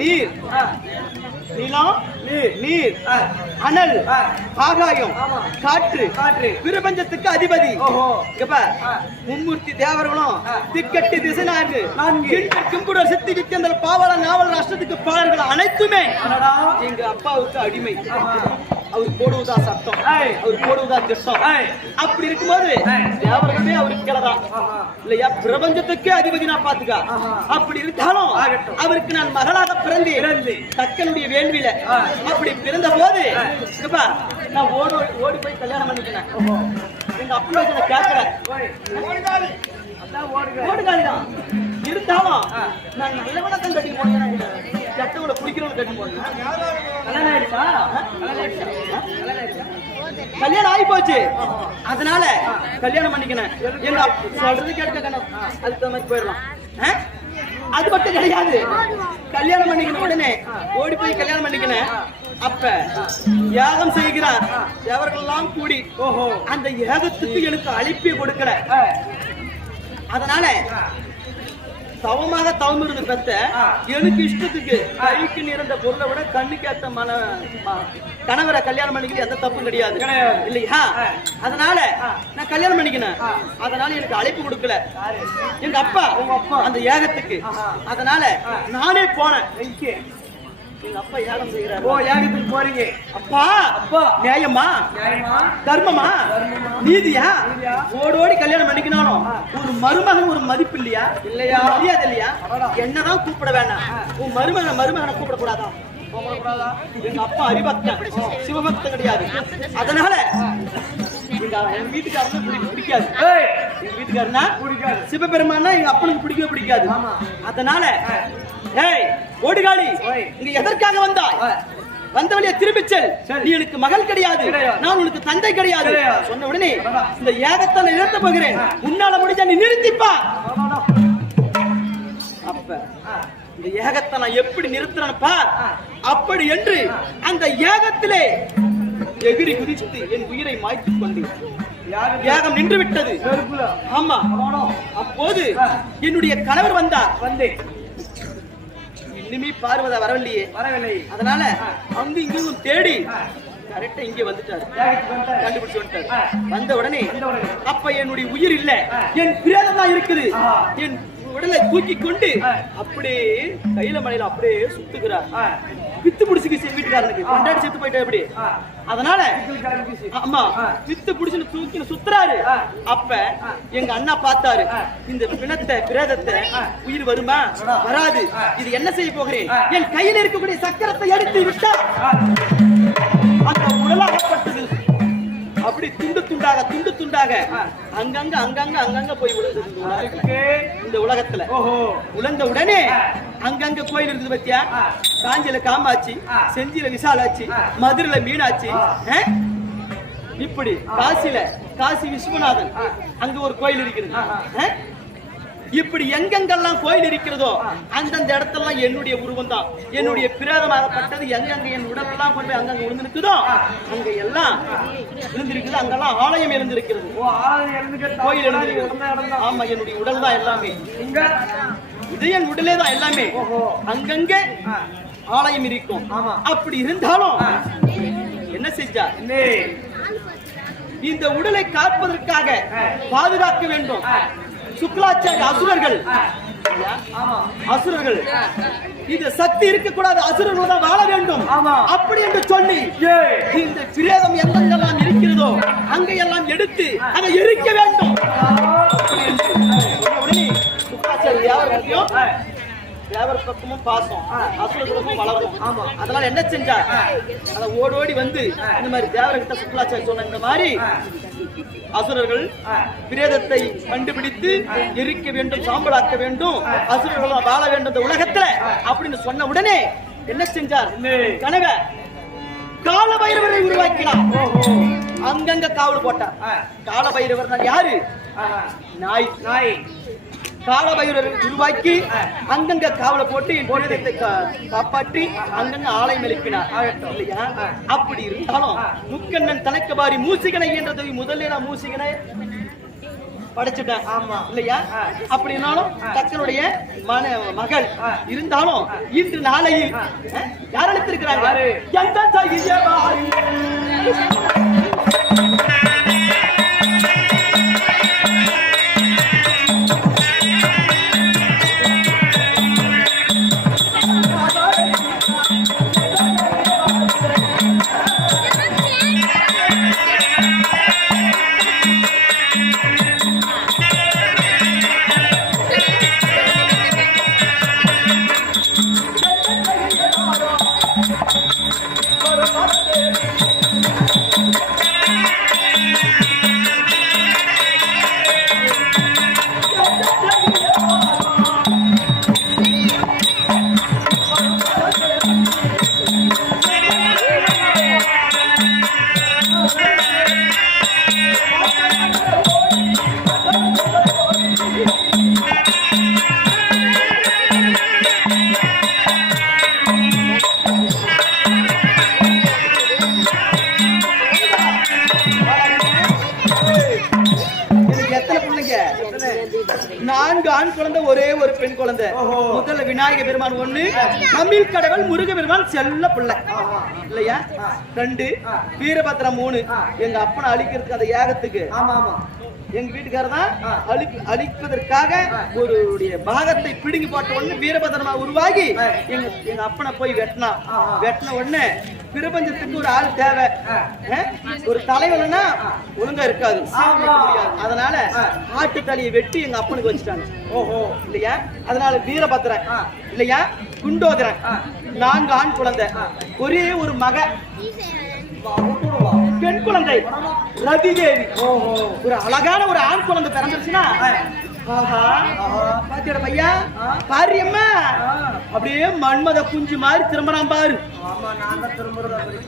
நீர் நிலம் நீர். அனல் ஆகாயம் காற்று காற்று. பிரபஞ்சத்துக்கு அதிபதி. மும்மூர்த்தி தேவர்களும் திக்கட்டு திசைனார்கள் கும்புடர் சித்தி வித்தியந்தல் பாவல நாவல் அஷ்டத்துக்கு பாடல்கள் அனைத்துமே. எங்க அப்பாவுக்கு அடிமை. அவர் போடுவதா சட்டம். அவர் போடுவதா திட்டம். அப்படி இருக்கும்போது. தேவர்களுமே அவருக்கு கிளதான் ஆஹா. இல்லையா? பிரபஞ்சத்துக்கே அதிபதி நான் பாத்துக்க. அப்படி இருந்தாலும். அவருக்கு நான் மகளாக பிறந்தேன். தக்கனுடைய வேள்வியில. அப்படி பிறந்த போது நான் ஓடி ஓடி போய் கல்யாணம் பண்ணிக்கினேன். எங்க அப்பா நான் ஓய். அதான் ஓடுக. ஓடுகாலிதான். இருந்தாலும். நான் நல்லவனா தான் கட்டி போனேன். கெட்டவங்களை குடிக்கிறவங்க கட்டி போனேன். கல்யாணம் ஆயிடுச்சா? கல்யாணம் ஆகி போச்சு அதனால கல்யாணம் பண்ணிக்கினேன். எங்க சொல்றது கேட்க கண்ணா. அதுக்கு தகுந்த மாதிரி போயிடலாம்? அது மட்டும் கிடையாது கல்யாணம் பண்ணிக்கணும் உடனே ஓடி போய் கல்யாணம் பண்ணிக்கினேன் அப்ப யாகம் செய்கிறார் தேவர்கள் எல்லாம் கூடி ஓஹோ. அந்த யாகத்துக்கு எனக்கு அழைப்பே கொடுக்கல அதனால தவமாக தவம் இருந்து பெத்த. எனக்கு இஷ்டத்துக்கு கைக்கு நிறந்த பொருளை விட கண்ணுக்கு ஏத்த மன கணவரை கல்யாணம் பண்ணிக்கிறது எந்த தப்பும் கிடையாது. இல்லையா. அதனால. நான் கல்யாணம் பண்ணிக்கினேன். அதனால எனக்கு அழைப்பு கொடுக்கல? எங்க அப்பா உங்க அப்பா. அந்த யாகத்துக்கு ஆஹா. அதனால. நானே போனேன் அப்பா யாகம் செய்யறாரு ஓ யாகத்துக்கு போறீங்க அப்பா அப்பா. நியாயமா நியாயமா? தர்மமா? நீதியா? ஓடோடி கல்யாணம் பண்ணிக்கணும். ஒரு மருமகன் ஒரு மதிப்பு இல்லையா இல்லையா? மரியாதை இல்லையா. என்னதான் கூப்பிட வேணாம் உன் மருமகன் மருமகனை கூப்பிட கூடாதா போகக்கூடாதா? எங்க அப்பா ஹரிபக்தன் சிவபக்தன் கிடையாது அதனால எங்க பிடி- பிடிக்காது. எங்க வீட்டுக்காரனா பிடிக்காது. சிவபெருமானா எங்க அப்பனுக்கு பிடிக்கவே பிடிக்காது. அதனால ஏய் ஓடுகாளி. இங்க எதற்காக வந்தாய். வந்த வழியை செல் சரி. நீ எனக்கு மகள் கிடையாது. நான் உனக்கு தந்தை கிடையாது. சொன்ன உடனே. இந்த ஏகத்தை நான் நிறுத்த போகிறேன் உன்னால முடிஞ்சா நீ நிறுத்திப்பா. அப்ப. இந்த ஏகத்தை நான் எப்படி நிறுத்துறேன்ப்பா. அப்படி என்று அந்த ஏகத்திலே எகிரி குதித்து என் உயிரை மாய்த்துக் கொண்டு யாரு? ஏகம் நின்று விட்டது. ஆமா. அப்போது. என்னுடைய கணவர் வந்தார் வந்தேன். இன்னுமே பார்வதா வரவில்லையே வரவில்லை. அதனால. அங்க இங்கும் தேடி. கரெக்டா இங்க வந்துட்டாரு. கண்டுபிடிச்சு வந்துட்டாரு. வந்த உடனே. அப்ப என்னுடைய உயிர் இல்ல. என் பிரேதம் தான் இருக்குது. என் உடலை தூக்கி கொண்டு. அப்படியே கையில மலையில அப்படியே சுத்துகிறார். வித்து புடிச்சுக்கு வீட்டுக்காரனுக்கு. கொண்டாடி செத்து போயிட்டா எப்படி. அதனால. ஆமா. வித்து புடிச்சுன்னு தூக்கின்னு சுத்துறாரு. அப்ப. எங்க அண்ணா பார்த்தாரு. இந்த பிணத்தை பிரேதத்தை. உயிர் வருமா. வராது. இது என்ன செய்ய போகிறேன். என் கையில் இருக்கக்கூடிய சக்கரத்தை எடுத்து விட்டார் ஆ. அந்த உடலாகப்பட்டது அப்படி துண்டு துண்டாக துண்டு துண்டாக. அங்கங்க அங்கங்க அங்கங்க போய் விழுந்தது இந்த உலகத்துல. உழந்த உடனே. அங்கங்க கோயில் இருக்குது பத்தியா ஆ. காஞ்சில காமாட்சி ஆ. செஞ்சில விசாலாட்சி. மதுரையில மீனாட்சி? இப்படி. காசில காசி விஸ்வநாதன். அங்க ஒரு கோயில். ஆ? இப்படி எங்கெங்கெல்லாம் கோயில் இருக்கிறதோ. அந்தந்த இடத்தெல்லாம் என்னுடைய உருவம் தான் என்னுடைய பிரேதமாகப்பட்டது எங்கெங்க என் உடலெல்லாம் கொண்டு போய் அங்கங்க விழுந்திருக்குதோ. அங்க எல்லாம் விழுந்திருக்குது அங்கெல்லாம் ஆலயம் எழுந்திருக்கிறது எழுந்துக்க கோயில் எழுந்திருக்கிறது. ஆமா என்னுடைய உடல் தான் எல்லாமே இங்க? இது என் உடலே தான் எல்லாமே. அங்கங்க. ஆலயம் இருக்கும். அப்படி இருந்தாலும். என்ன செஞ்சா. இந்த உடலை காப்பதற்காக. பாதுகாக்க வேண்டும். சுக்லாச்சாரிய அசுரர்கள். அசுரர்கள் இது சக்தி இருக்கக்கூடாது அசுரர்கள் தான் வாழ வேண்டும். அப்படி என்று சொல்லி. இந்த பிரேதம் எங்கெங்கெல்லாம் இருக்கிறதோ அங்கெல்லாம் எடுத்து அதை எரிக்க வேண்டும் தேவர் பக்கமும் பாசம் ஆ. அசுரர்களுக்கும் வளரும் ஆமா. அதனால என்ன செஞ்சா. அதை ஓடி ஓடி வந்து இந்த மாதிரி தேவர்கிட்ட சுக்லாச்சாரி சொன்ன இந்த மாதிரி. அசுரர்கள். பிரேதத்தை கண்டுபிடித்து எரிக்க வேண்டும் சாம்பலாக்க வேண்டும் அசுரர்கள் வாழ வேண்டும் இந்த உலகத்துல அப்படின்னு சொன்ன உடனே என்ன செஞ்சார்? கனக கால பைரவரை உருவாக்கினார். அங்கங்க காவல் போட்டார். கால பைரவர் யாரு. நாய் நாய். கால பைரவரை உருவாக்கி. அங்கங்க காவலை போட்டு கா- காப்பாற்றி அங்கங்க ஆலயம் எழுப்பினார். இல்லையா. அப்படி இருந்தாலும். முக்கண்ணன் தனக்கு பாரி மூசிகனை என்றது முதல்ல நான் மூசிகனை படைச்சிட்டேன் ஆமா. இல்லையா அப்படின்னாலும் தக்கனுடைய மன மகள் இருந்தாலும் இன்று நாளையில் யார் அழைத்திருக்கிறாங்க? எந்த ஒரே ஒரு பெண் குழந்தை. முதல்ல விநாயக பெருமான் ஒண்ணு தமிழ் கடவுள் முருக பெருமான் செல்ல பிள்ளை. இல்லையா? ரெண்டு வீரபத்திரம் மூணு. எங்க அப்பனை அழிக்கிறதுக்கு அந்த யாகத்துக்கு ஆமா ஆமா. எங்க வீட்டுக்காரர் தான் அழி அழிப்பதற்காக ஒருடைய பாகத்தை பிடுங்கி போட்ட உடனே வீரபத்திரமா உருவாகி எங்க எங்க அப்பனை போய் வெட்டினா வெட்டின உடனே பிரபஞ்சத்துக்கு ஒரு ஆள் தேவை? ஒரு தலைவனா ஒழுங்கா இருக்காது. அதனால ஆட்டு தலையை வெட்டி எங்க அப்பனுக்கு வச்சுட்டாங்க. ஓஹோ. இல்லையா? அதனால வீரபத்திரன். இல்லையா? குண்டோதரன். நான்கு ஆண் குழந்தை. ஒரே ஒரு மக. பெண் குழந்தை. ரதி தேவி. ஓஹோ ஒரு அழகான ஒரு ஆண் குழந்தை பிறந்துருச்சுன்னா பையா பாரு அம்மா அப்படியே மன்மத குஞ்சு மாதிரி திரும்பலாம் பாரு. அப்படி.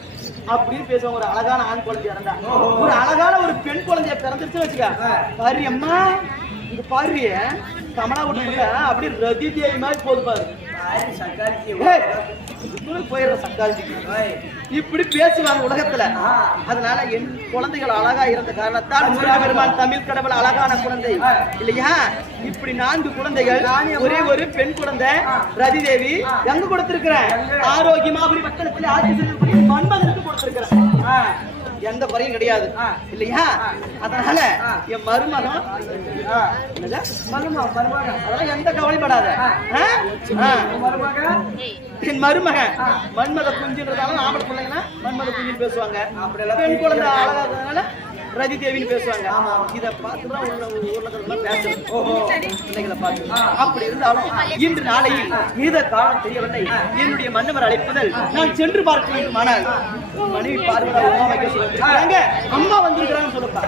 அப்படின்னு பேசுவாங்க ஒரு அழகான ஆண் குழந்தை இருந்தா. ஒரு அழகான ஒரு பெண் குழந்தைய பிறந்துருச்சுன்னு வச்சுக்க. பாரு அம்மா இது பாரு கமலா விட்டு அப்படியே ரதி தேவி மாதிரி பாரு. ஏய், இதுக்குள்ள போயிடுற சக்காலத்துக்கு ஓய் இப்படி பேசுவாங்க உலகத்துல. அதனால என் குழந்தைகள் அழகா இருந்த காரணத்தால் முருகபெருமான் தமிழ் கடவுள் அழகான குழந்தை. இல்லையா? இப்படி நான்கு குழந்தைகள் ஒரே ஒரு பெண் குழந்தை ரதிதேவி எங்க கொடுத்திருக்கிறேன்? ஆரோக்கியமா அப்படி மக்களத்துல ஆட்சி செய்யக்கூடிய மன்மதனுக்கு கொடுத்திருக்கிறேன். எந்த குறையும் கிடையாது. இல்லையா? அதனால என் மருமகன் அதெல்லாம் எந்த கவலைப்படாத. என் மருமகன். மன்மத குஞ்சுன்றதால ஆம்பளை பிள்ளைங்கன்னா மன்மத குஞ்சுன்னு பேசுவாங்க பெண் குழந்தை அழகா இருக்கிறதுனால ரதி தேவின்னு பேசுவாங்க. இத பார்த்துதான் உள்ள ஊர்ல பேசுறது. ஓஹோ பிள்ளைகளை பார்த்து. அப்படி இருந்தாலும் இன்று நாளையில் இத காலம் தெரியவில்லை. என்னுடைய மன்னவர் அழைப்புதல் நான் சென்று பார்க்க வேண்டுமானால். மனைவி பார்வதா உமா மகேஸ்வரி வந்திருக்கிறாங்க அம்மா வந்திருக்கிறாங்க சொல்லுப்பா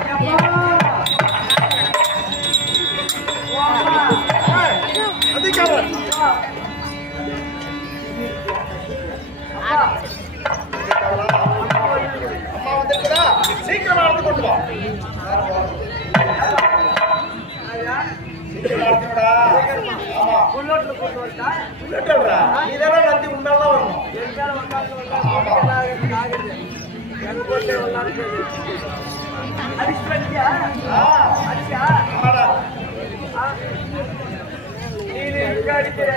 நடத்துடா ஆமா. உள்ளோட்டுல போட்டு வந்தா உள்ளட்டா இதெல்லாம் நந்தி உண்டால வரணும். எங்கால வந்தாலும் ஆகுது எங்க போட்டு வந்தாலும் அடிச்சு பண்ணியா ஆ. அடிச்சா ஆமாடா. நீ எங்க அடிக்கிற?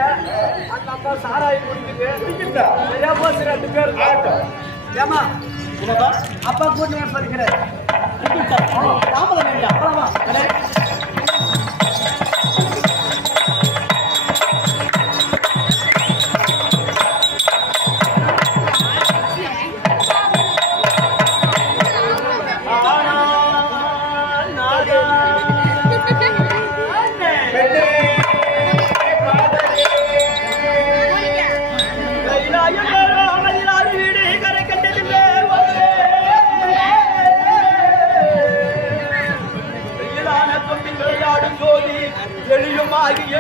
அந்த அம்மா சாராயி குடிக்குது. குடிக்கிட்டா? சரியா போச்சு ரெண்டு பேரும் ஆட்டம் ஏமா என்னப்பா? அப்பா கூட்டு தாமதம் அடே, எளியுமாகிய